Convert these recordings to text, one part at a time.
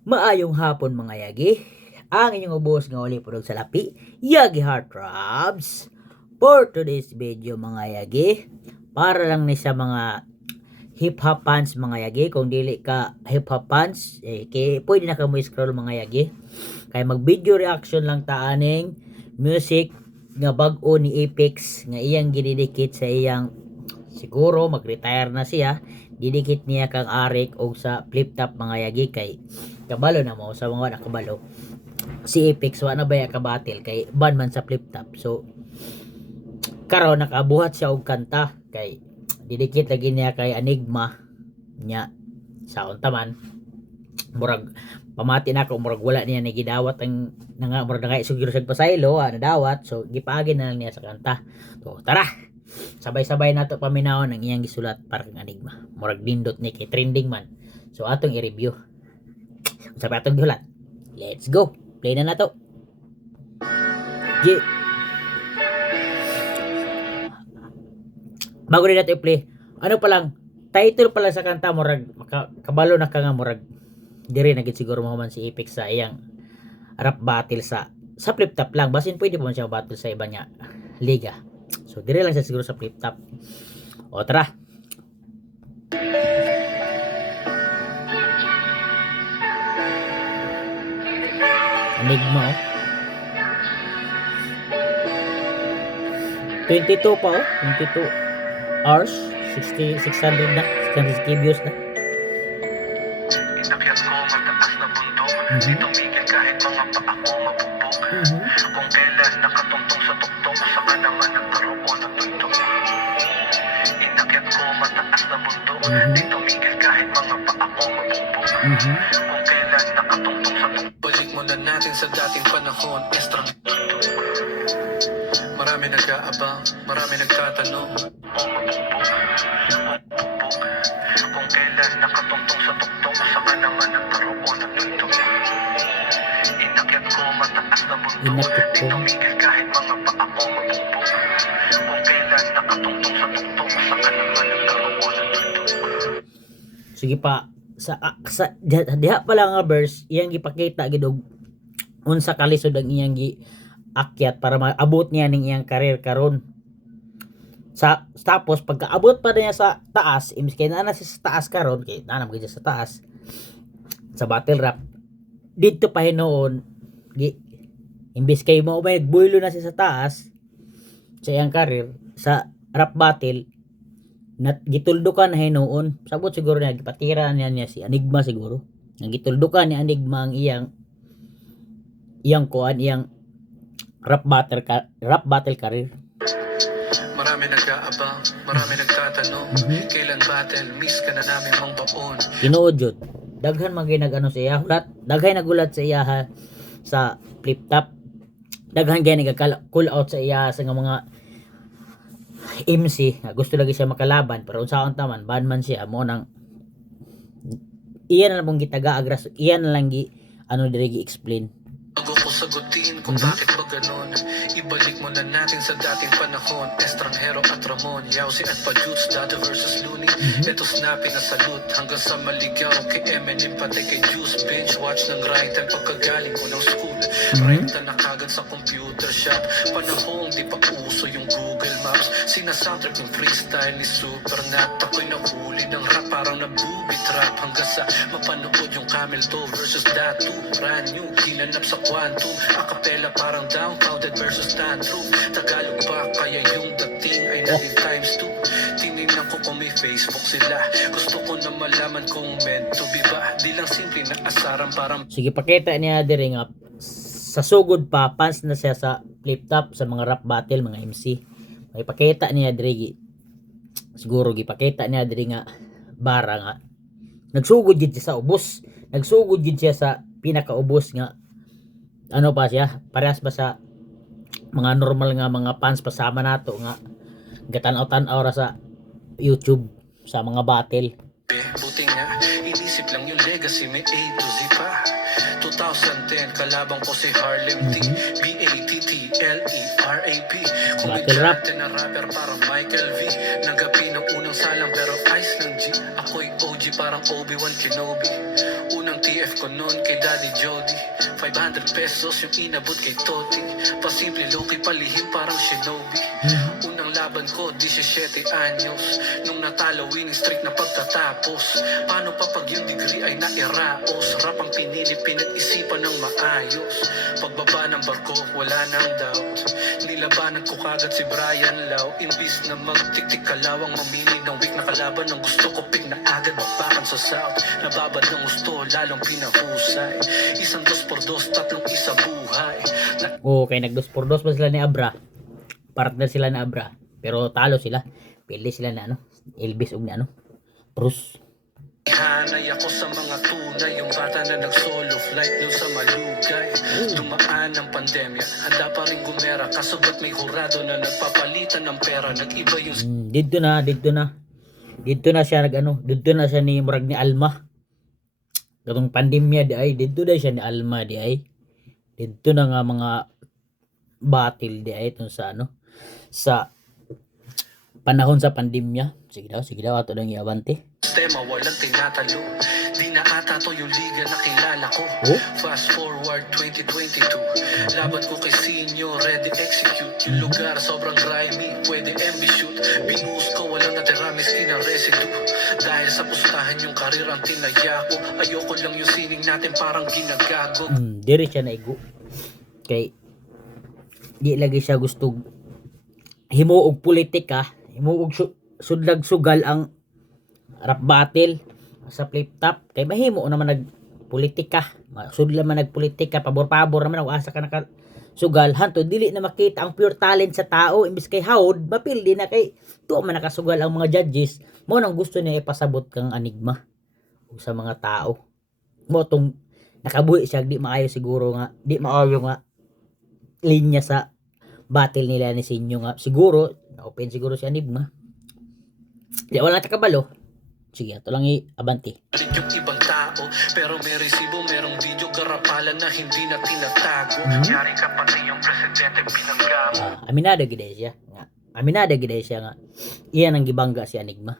Maayong hapon mga yagi. Ang inyong ubos nga uli pudog sa lapi, Yagi Heartthrobs. For today's video mga yagi, para lang ni sa mga hip-hop fans mga yagi. Kung dili ka hip-hop fans, pwede na ka mo scroll mga yagi. Kaya mag-video reaction lang taaning music nga bag-o ni Apex nga iyang gididikit sa iyang, siguro mag-retire na siya, didikit niya kang Arik o sa flip top mga yagi. Kay kabalo na mo sa mga nakabalo si Apex wa na baya kabatil kay ban man sa flip top. So karon nakabuhat siya og kanta kay didikit lagi niya kay Enigma nya sa untaman murag pamati na ko, murag wala niya nagidawat ang nga murag nga isugiro sa pasaylo nadawat, so gipaagin na lang niya sa kanta. So tara, sabay-sabay nato paminawon ang iyang gisulat para kang Enigma. Murag nindot ni kay trending man, so atong i-review sabay atong gihulat. Let's go, play na nato. Bago rin natin i-play, ano pa lang, title pa lang sa kanta, murag kabalo na ka nga, murag diri na gid siguro mo man si Apex sa iyang rap battle sa flip top lang. Basin pwede pa man siya battle sa iba niya liga. So dire lang siya siguro sa flip top. O tara. Enigma 22 pa 22 hours, 600 na, 600 views na. Inakyat ko mataas na bundok, di tumigil kahit mga paa ko mabubog. Kung kailan nakatungtong sa tuktok, saka naman nagkaroon ng tugtog. Inakyat ko mataas na bundok, di tumigil kahit mga paa ko mabubog. Kung kailan nakatungtong sa tuktok, balik muna natin sa dating panahon, estrang tugtog. Marami nag-aabang, marami nagtatanong, kung kailan nakatungtong sa tuktok, saka naman nagkaroon ng tugtog. Inakyat ko mataas na bundok, di tumigil kahit mga paa ko mabubog. Kung kailan nakatungtong sa tuktok, saka naman nagkaroon ng tugtog. Sige pa, sa diha pa lang nga verse iyang gipakita gid og unsa kalisod ang iyang akyat para maabot niya ning iyang career karon. Tapos pagkaabot pa niya sa taas, imbis kay naa na siya sa taas karon, kay naa na gyud sa taas sa battle rap dito pa hinuon, imbis kay mo may nagbuilo na siya sa taas sa iyang career sa rap battle, gituldukan na hinuon. Sabot siguro niya gipatira niya si Enigma, siguro ang gituldukan ni Enigma ang iyang rap battle career. Marami nag-aabang, marami nagtatanong, kailan battle, miss ka na namin mong baon. Tinuod yun, daghan maginag sa iya hulat, daghan nagulat sa iya sa flip top, daghan gay nagka-call out sa iya sa mga MC nga gusto lagi siya makalaban, pero unsaon taman ban man siya mo nang iyan na lang mong gitaga-agras, iyan na lang diri gi-explain. Bago ko sagutin kung bakit ba ganon, ibalik mo na natin sa dating panahon, Estranghero at Ramon, Yausi at Pajuts, Dada versus Looney. Ito snappy na salut hanggang sa maligaw kay Eminem pati kay Juice. Binge watch ng right time pagkagaling ko ng school, rekta na kagad sa computer shop. Panahong di pa uso yung Google Maps, sinasoundtrack yung freestyle ni Supernat. Ako'y nahuli ng rap parang nabubit rap, hanggang sa mapanood yung Camel Toe versus Datu. Brand new, hinanap sa Quantum, acapella parang Downclouded versus Tantrum. Tagalog ba kaya yung dating ay naging times 2? Tinignan ko kung may Facebook sila, gusto ko na malaman kung meant to be ba, di lang simple na asaran parang. Sige, pakita niya diri nga sa sugod pa fans na siya sa flip top sa mga rap battle, mga MC. May pakita niya diri siguro gipakita niya diri nga bara nga nagsugod gid siya sa ubos, nagsugod gid siya sa pinakaubos nga ano pa siya, parehas ba sa mga normal nga mga fans pasama nato nga gatan-tan aura sa YouTube sa mga battle. Buti nga, inisip lang yung legacy, may A to Z pa. 2010, kalabang ko si Harlem T, B-A-T-T-L-E-R-A-P. Kung bigante na rapper parang Michael V, nagapi ng unang salang pero ice ng G. Ako'y OG parang Obi-Wan Kenobi. Unang GF ko nun kay Daddy Jody 500 pesos yung inabot kay Toti. Pasimple low-key palihim parang shinobi. Unang laban ko 17 anyos. Nung natalo winning streak na pagtatapos. Paano pa pag yung degree ay nairaos? Rap ang pinili pinag-isipan ng maayos. Pagbaba ng barko wala nang doubt. Nilabanan ko kagad si Brian Lau. Imbis na magtik-tik kalawang mamili ng weak na kalaban. Ang gusto ko pick na agad magbakan sa south. Nababad ng gusto lalong pinahusay. Isang 2x2 tatlong isa buhay. Okay, nag 2x2 pa sila ni Abra. Partner sila ni Abra. Pero talo sila. Pili sila na Elvis ug na Bruce. Hanay ako sa mga tunay. Yung bata na nag-solo flight nung sa malugay. Dumaan ang pandemya. Handa pa rin gumera. Kaso ba't may hurado na nagpapalitan ng pera? Nag-iba yung Dito na siya dito na siya ni murag ni Alma. Katong pandemya di ay dito na siya ni Alma di ay. Dito na nga mga battle di ay tong sa sa panahon sa pandemya. Sige daw ato nang iabante. sistema walang tinatalo. Di na ata to yung liga na kilala ko. Fast forward 2022. Laban ko kay Sinyo, ready execute. Yung lugar sobrang grimy, pwede MB shoot. Binuhos ko walang natira miskin ang residue. Dahil sa pustahan yung karir ang tinaya ko. Ayoko lang yung sining natin parang ginagago. Diri siya naigo. Kay di lagi siya gusto himuog politika, himuog sudlag sugal ang rap battle sa flip top kay mahimo naman nagpolitika, sudlan man nagpolitika, pabor-pabor naman og asa ka naka sugal hanto dili na makita ang pure talent sa tao imbis kay hawd mapildi na kay tuwa man nakasugal ang mga judges mo nang gusto niya ipasabot kang enigma sa mga tao mo tong nakabuhi siya di maayo siguro nga di maayo nga linya sa battle nila ni Sinyo nga siguro na-open siguro si Enigma di wala takabalo. Sige, ito lang i-abanti. Yung ibang tao, pero may resibo, merong video garapalan na hindi na tinatago. Yari ka pati yung presidente pinanggamo. Aminada gide siya nga. Iyan ang gibangga si Enigma.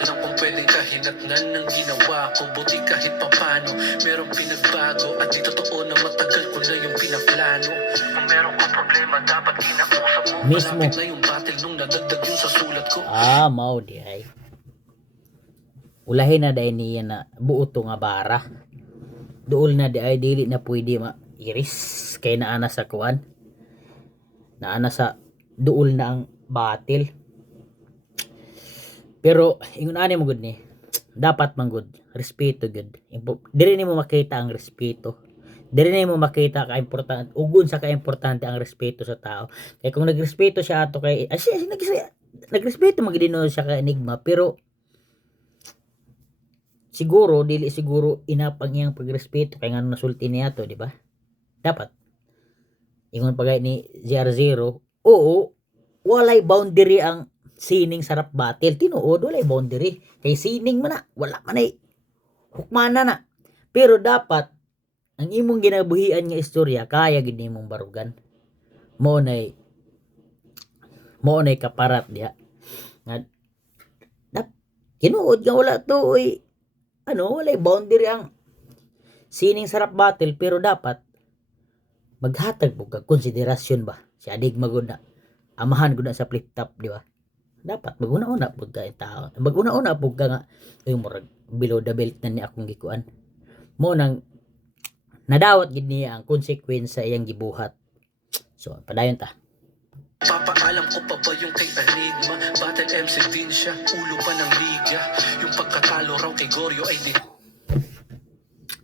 Alam kung pwedeng kahinatnan ng ginawa ko. Buti kahit papano, merong pinagbago. At di totoo na matagal ko na yung pinaplano. Kung meron kong problema, dapat kinausap mo. Mismo. Malapit na yung battle nung nadagdag yung sa sulat ko. Mao di ay. Ulahin na dahil niya na buo to nga bara. Dool na di ay dili na pwede ma-iris. Kay naana sa kuan. Naana sa dool na ang battle. Pero ingon ani mo gud ni. Dapat man gud respeto gud. Diri nimo makita ang respeto. Diri nimo makita ka importante ugon sa ka importante ang respeto sa tao. Kay kung nagrespeto siya ato kay nagrespeto magdino siya kay Enigma pero siguro dili siguro enough ang iyang pagrespeto kay ngano nasulti niya to, di ba? Dapat ingon pagay ni ZR0, oo, walay boundary ang sining sarap battle. Tinuod walay boundary. Kay sining man na, wala man ay hukmana na. Pero dapat ang imong ginabuhian nga istorya kaya gid nimong barugan. Mo nay kaparat diha. Nga kinuod nga wala to oy walay boundary ang sining sarap battle pero dapat maghatag mo kag konsiderasyon ba si Enigma gud na amahan gud na sa flip top di ba dapat maguna-una pud ka tao maguna-una pud ka nga yung murag below the belt na ni akong gikuan mo nang nadawat gid niya ang consequence sa iyang gibuhat so padayon ta. Papaalam ko pa ba yung kay Enigma? Battle MC din siya, ulo pa ng liga. Yung pagkatalo raw kay Goryo ay di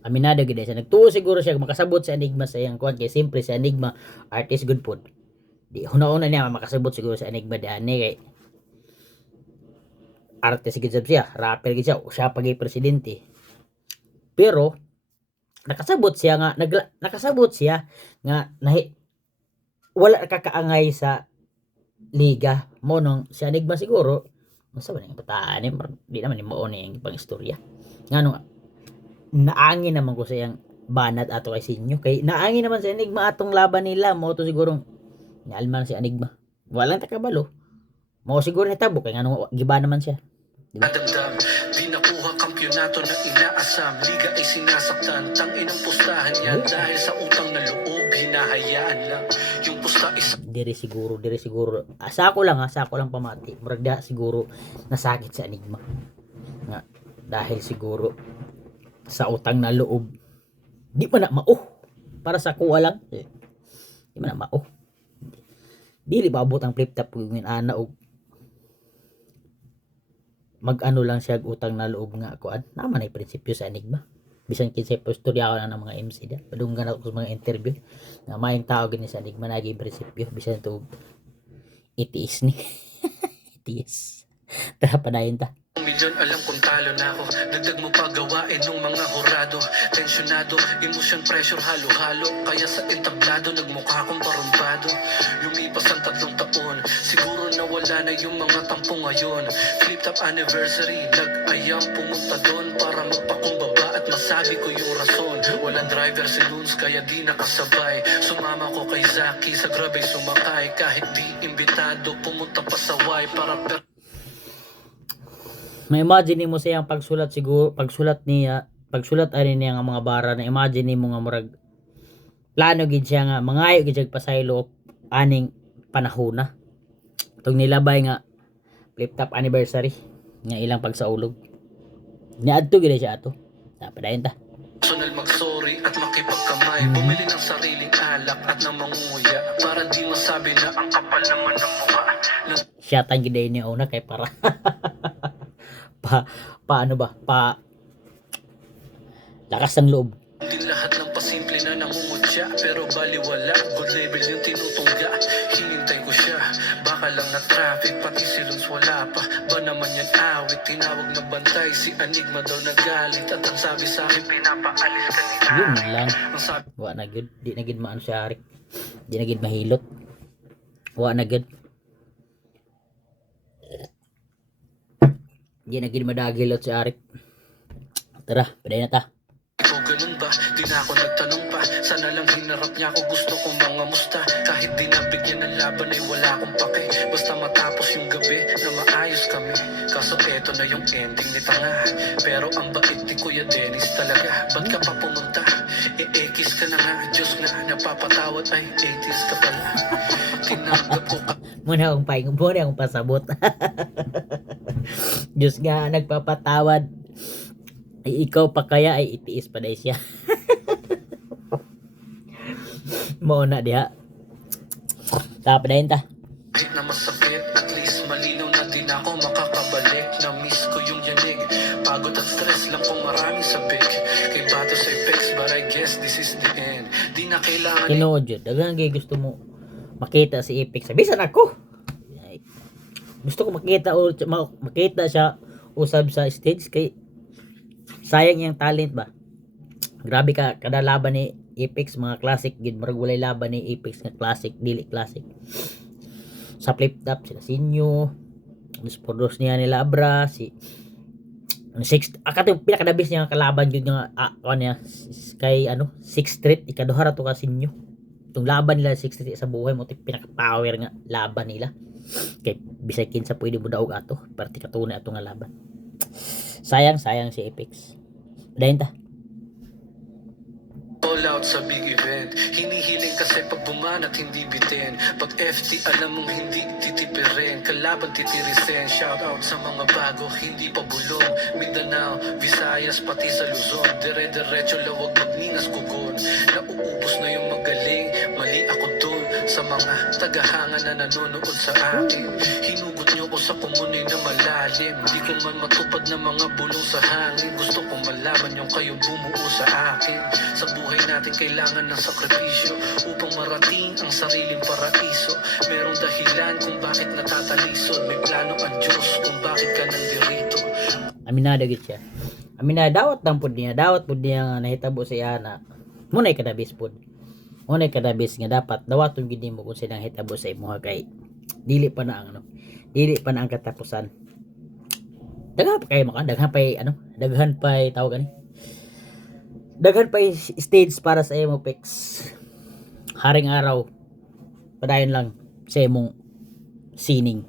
Aminado gid siya. Nagtuo siguro siya makasabot sa Enigma sa iyang kuan kay simple sa Enigma artist good pod. Di una-una niya makasabot siguro sa Enigma di ani kay artist gid siya, rapper gid siya, siya pagay presidente. Pero nakasabot siya nga wala kakaangay sa liga mo nung si Enigma siguro masa ba nang pataan di naman ni mao ni ang pang istorya ngano naangin naman ko sa iyang banat ato kay Sinyo kay naangin naman sa Enigma atong laban nila mo to siguro nialman si Enigma walang takabalo mo siguro nitabo kay ngano giba naman siya Adamdam, Di nakuha kampyonato na inaasam, liga ay sinasaktan, tangin ang pustahan yan dahil sa utang na loob, hinahayaan lang yung pusta isa. Diri siguro sa ako lang pamati murag da siguro nasakit sa Enigma nga dahil siguro sa utang na loob di man na mao para sa kuha lang di man na mao dili maabot ang flip top yung ana og mag-ano lang siya utang na loob nga kuan naman ay prinsipyo sa Enigma bisan kinsay posturya ko lang ng mga MC da padunggan ako sa mga interview na maayong tao gani sa Enigma nagi prinsipyo bisan to itiis ni itiis tara padayon ta. Milyon alam kung talo na ako, dagdag mo pa gawain nung mga horado, tensyonado, emotion, pressure, halo-halo, kaya sa entablado nagmukha akong parumbado. Lumipas ang 3 taon, siguro nawala na yung mga tampo ngayon. Flip top anniversary, nag-ayam pumunta doon para magpakumbaba at masabi ko yung rason. Walang driver si Loons kaya di nakasabay, sumama ko kay Zaki sa grabe sumakay, kahit di imbitado pumunta pa sa Y para May imagine mo siyang pagsulat siguro pagsulat ani niya nga mga bara na imagine mo nga murag plano gid siya nga mangayo gid siya pasaylo aning panahon na tong nilabay nga flip top anniversary nga ilang pagsaulog niadto gid siya ato padayon ta. personal mag-sorry at makipagkamay, bumili ng sariling alak at ng mangunguya para di masabi na ang kapal naman ng mukha. Siyatan gid niya una kay para paano ba lakas ng loob. Hindi lahat ng pasimple na nangungutya, pero baliwala, good level yung tinutungga. Hinintay ko siya, baka lang na traffic, pati si Luns wala pa. Ba naman yan awit, tinawag na bantay, si Enigma daw nagalit. At ang sabi sa akin, pinapaalis ka ni Arik. Yun lang. Ang sabi, Wa na gud, di na gid maano si Arik. Di na gid mahilot. Wa na gud. Di na gid madagilot si Arik. Tara, pwede na ta. ikaw ganun ba? Di na ako nagtanong pa. Sana lang hinarap niya ako, gusto kong mga musta. Kahit di nabigyan ng laban ay wala akong pake. Basta matapos yung gabi na maayos kami. Kaso eto na yung ending ni Tanga. Pero ang bait ni Kuya Dennis talaga. Ba't ka pa pumunta? E-ekis ka na nga, Diyos na napapatawad ay 80s ka pala. Tinanggap ko ka. Muna akong pasabot. Diyos nga nagpapatawad. Ay ikaw pa kaya ay itiis pa dahil siya. Mauna diha. Tapos dahin ta. Kahit na masakit, at least malinaw na din ako makakabalik. Na-miss ko yung yanig. Pagod at stress lang kung maraming sabik. Kay bato sa effects, but I guess this is the end. Di na kailangan Tinuod yun. Dagang kay gusto mo makita si Apex. Sabisan ako. Ay, gusto ko makita siya usab sa stage kay sayang yung talent ba. Grabe ka kada laban ni Apex mga classic gid murag walay laban ni Apex nga classic dili classic. Sa flip top sila Sinyo, produce niya nila Abra si akatong pinakadabis niya kalaban jud nga niya kay 6 Street ikaduha ra to ka Sinyo. Itong laban nila 6 Street sa buhay mo pinaka-power nga laban nila. Kay bisay kinsa pwede mo daog ato parte katunay ato nga laban. Sayang si Apex. Dahin ta. all out sa big event. Hinihiling kasi pag bumanat hindi bitin. Pag FT alam mong hindi titipirin. Kalaban titirisin. Shout out sa mga bago hindi pa bulong. Mindanao, Visayas pati sa Luzon. Dire-diretso lawag magningas kugon. Nauubos na yung magaling. Mali ako dun sa mga tagahanga na nanonood sa akin. Hinugot nyo ko sa komunay na malalim. Di ko man matupad na mga bulong sa hangin. Gusto kong malaman yung kayo bumuo sa akin. Sa buhay natin kailangan ng sakripisyo upang marating ang sariling paraiso. Merong dahilan kung bakit natatalisod. May plano ang Diyos kung bakit ka nandirito. Aminado gid siya. Aminado dawat pud niya nga nahitabo sa iya na munay kadabis pud. Munay kadabis nga dapat dawaton gid nimo kung silang hitabo sa imo kay dili pa na ang katapusan. Daghan pa kay daghan pa tawag ani. Daghan pa stage para sa imo Pex. Haring araw padayon lang sa imong sining.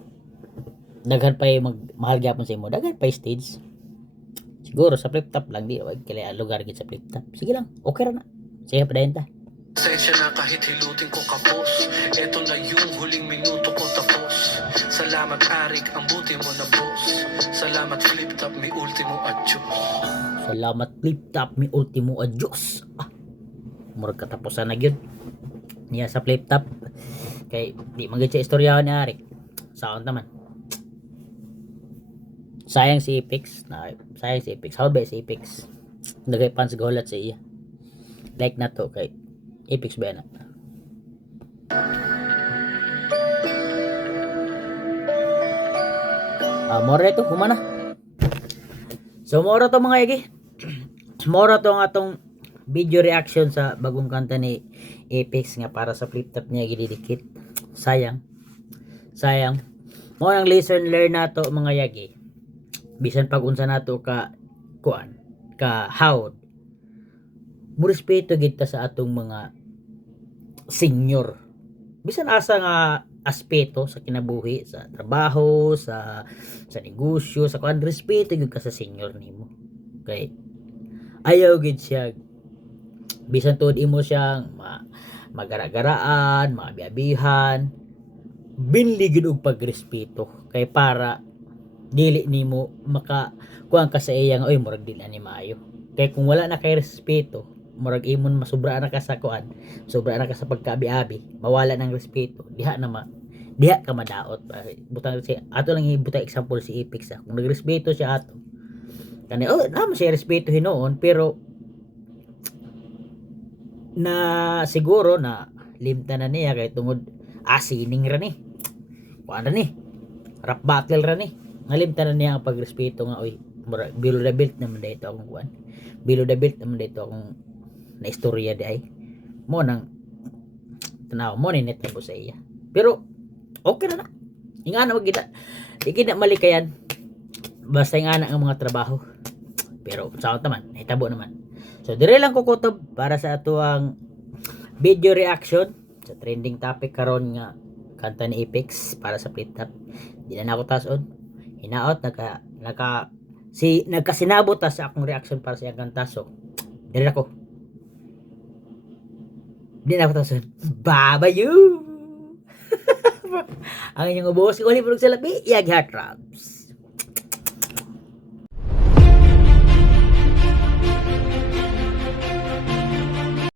Daghan pa mahal gyapon sa imo. Daghan pa stage. Siguro sa flip top lang, di wag kaya lugar gid sa flip top. Sige lang, okay ra na. Sige pa dayon ta. Pasensya na kahit hilutin ko kapos. Eto na yung huling minuto ko tapos. Salamat Arik, ang buti mo na boss. Salamat flip top, may ultimo adios. Salamat flip top, mi ultimo adios. Murag katapusan na gyud niya sa flip top. Kay di man gyud siya istorya ni Arik. Saon naman. Sayang si Apex. Sayang si Apex. How ba si Apex? Nagay fans golat sa iya. Like na to kay Apex ba na? Mora ito, humana. So, mora to mga yagi. Mora to ang atong video reaction sa bagong kanta ni Apex nga para sa flip top niya gididikit. Sayang. Mo nang lesson learn nato mga yagi. Bisan pag unsa nato ka kuan, ka hawd. Mo respeto gid ta sa atong mga senior. Bisan asa nga aspeto sa kinabuhi, sa trabaho, sa negosyo, sa kuan, respeto gyud ka sa senior nimo. Kay ayaw gid siya bisan tuod imo siyang magara-garaan, maabi-abihan, binli gid og pagrespeto kay para dili nimo maka kuan ka sa iya nga oy murag dili ani maayo. Kay kung wala na kay respeto, murag imon masubra na ka sa kuan, sobra na ka sa pagkaabi-abi, mawala ng respeto, diha ka madaot. Butang si ato lang ibutang example si Apex. Kung nagrespeto siya ato, kani naman siya respeto hinoon, pero na siguro na limta na niya kay tungod sining ra ni. Kuan ra ni. Rap battle ra ni. Nalimta na niya ang pagrespeto nga oy, murag below the belt naman dito akong kuan. Below the belt naman dito akong na istorya di ay mo nang tanaw mo ni netabo sa iya, pero okay na ingana wag gid di malikayan basta ingana ang mga trabaho, pero sa naman hitabo naman. So dire lang ko kutob para sa atuang video reaction sa trending topic karon nga kanta ni Apex para sa flip top. Di na ako tason hinaot nagkasinabot ta sa akong reaction para sa iyang kanta. So dire ako di na ako tason. Babayu! Ang inyong ubuhos, uli po sa labi, Yagi Heartthrobs.